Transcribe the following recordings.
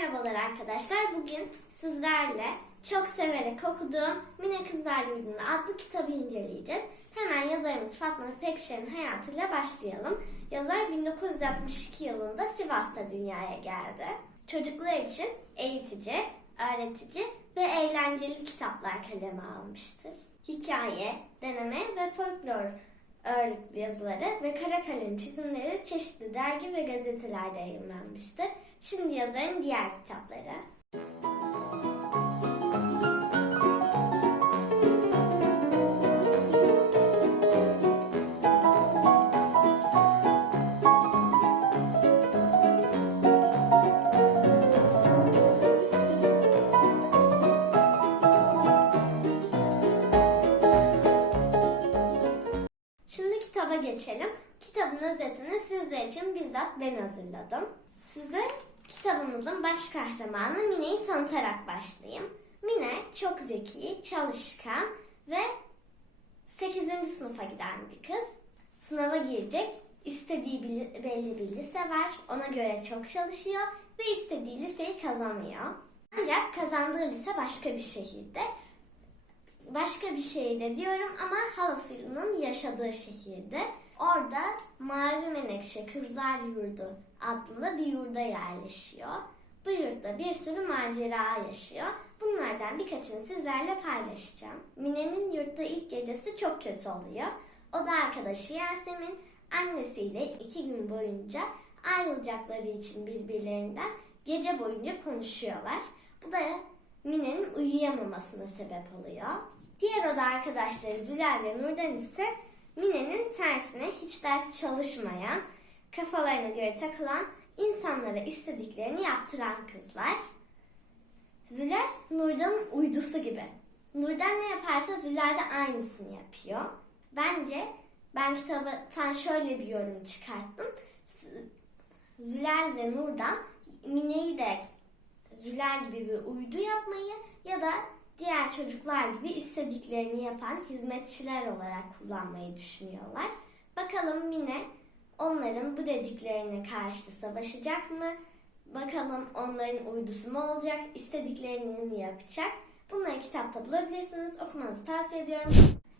merhabalar arkadaşlar. Bugün sizlerle çok severek okuduğum Mine Kızlar Yurdu'nda adlı kitabı inceleyeceğiz. Hemen yazarımız Fatma Pekşen'in hayatıyla başlayalım. Yazar 1962 yılında Sivas'ta dünyaya geldi. Çocuklar için eğitici, öğretici ve eğlenceli kitaplar kaleme almıştır. Hikaye, deneme ve folklor ağırlıklı yazıları ve kara kalem çizimleri çeşitli dergi ve gazetelerde yayınlanmıştır. Şimdi yazarın diğer kitapları. Şimdi kitaba geçelim. Kitabın özetini sizler için bizzat ben hazırladım. Size kitabımızın baş kahramanı Mine'yi tanıtarak başlayayım. Mine çok zeki, çalışkan ve 8. sınıfa giden bir kız. Sınava girecek, istediği belli bir lise var. Ona göre çok çalışıyor ve istediği liseyi kazanıyor. Ancak kazandığı lise başka bir şehirde başka bir şehirde diyorum ama halasının yaşadığı şehirde. Orada Mavi Menekşe Kızlar Yurdu adında bir yurda yerleşiyor. Bu yurtta bir sürü macera yaşıyor. Bunlardan birkaçını sizlerle paylaşacağım. Mine'nin yurtta ilk gecesi çok kötü oluyor. O da arkadaşı Yasemin annesiyle iki gün boyunca ayrılacakları için birbirlerinden gece boyunca konuşuyorlar. Bu da Mine'nin uyuyamamasına sebep oluyor. Diğer oda arkadaşları Zülal ve Nurdan ise Mine'nin tersine hiç ders çalışmayan, kafalarına göre takılan, insanlara istediklerini yaptıran kızlar. Zülal Nurdan'ın uydusu gibi. Nurdan ne yaparsa Zülal de aynısını yapıyor. Bence ben kitaptan şöyle bir yorum çıkarttım. Zülal ve Nurdan Mine'yi de Zülal gibi bir uydu yapmayı ya da diğer çocuklar gibi istediklerini yapan hizmetçiler olarak kullanmayı düşünüyorlar. Bakalım Mine onların bu dediklerine karşı savaşacak mı? Bakalım onların uydusu mu olacak? İstediklerini mi yapacak? Bunları kitapta bulabilirsiniz. Okumanızı tavsiye ediyorum.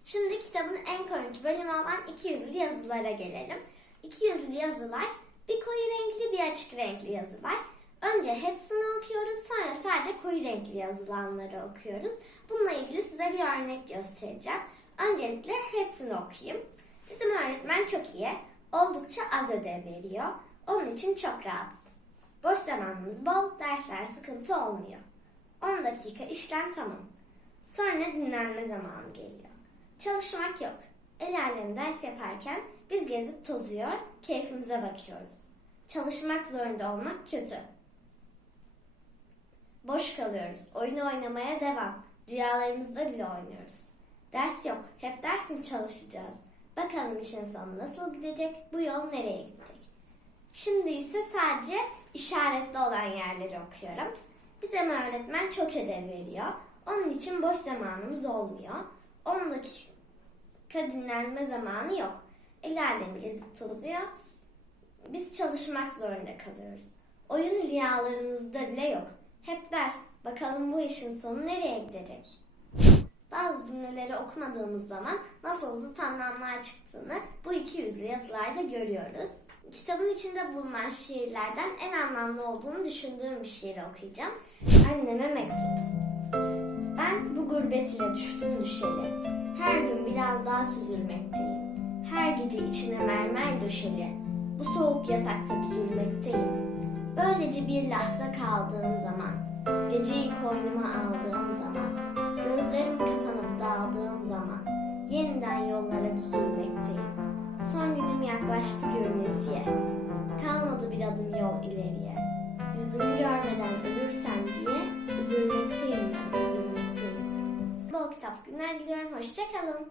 Şimdi kitabın en komik bölümü olan 200'lü yazılara gelelim. 200'lü yazılar bir koyu renkli bir açık renkli yazı var. Önce hepsini okuyoruz sonra sadece koyu renkli yazılanları okuyoruz. Bununla ilgili size bir örnek göstereceğim. Öncelikle hepsini okuyayım. Bizim öğretmen çok iyi. Oldukça az ödev veriyor. Onun için çok rahatız. Boş zamanımız bol, dersler sıkıntı olmuyor. 10 dakika işlem tamam. Sonra dinlenme zamanı geliyor. Çalışmak yok. El alem ders yaparken biz gezip tozuyor, keyfimize bakıyoruz. Çalışmak zorunda olmak kötü. Boş kalıyoruz. Oyun oynamaya devam. Rüyalarımızda bile oynuyoruz. Ders yok. Hep ders mi çalışacağız? Bakalım işin sonu nasıl gidecek? Bu yol nereye gidecek? Şimdi ise sadece işaretli olan yerleri okuyorum. Bize öğretmen çok ödev veriyor. Onun için boş zamanımız olmuyor. 10 dakika dinlenme zamanı yok. El alem gezip tozuyor. Biz çalışmak zorunda kalıyoruz. Oyun rüyalarımızda bile yok. Hep ders. Bakalım bu işin sonu nereye gidecek? Bazı cümleleri okumadığımız zaman nasıl zıt anlamlar çıktığını bu iki yüzlü yazılarda görüyoruz. Kitabın içinde bulunan şiirlerden en anlamlı olduğunu düşündüğüm bir şiiri okuyacağım. Anneme mektup. Ben bu gurbet ile düştüm düşeli. Her gün biraz daha süzülmekteyim. Her gece içine mermer döşeli. Bu soğuk yatakta büzülmekteyim. Böylece bir lahza kaldığım zaman, geceyi koynuma aldığım zaman, gözlerim kapanıp daldığım zaman, yeniden yollara düzülmekteyim. Son günüm yaklaştı görünesiye, kalmadı bir adım yol ileriye. Yüzünü görmeden ölürsem diye üzülmekteyim ben, üzülmekteyim. Bol kitap günler diliyorum, hoşçakalın.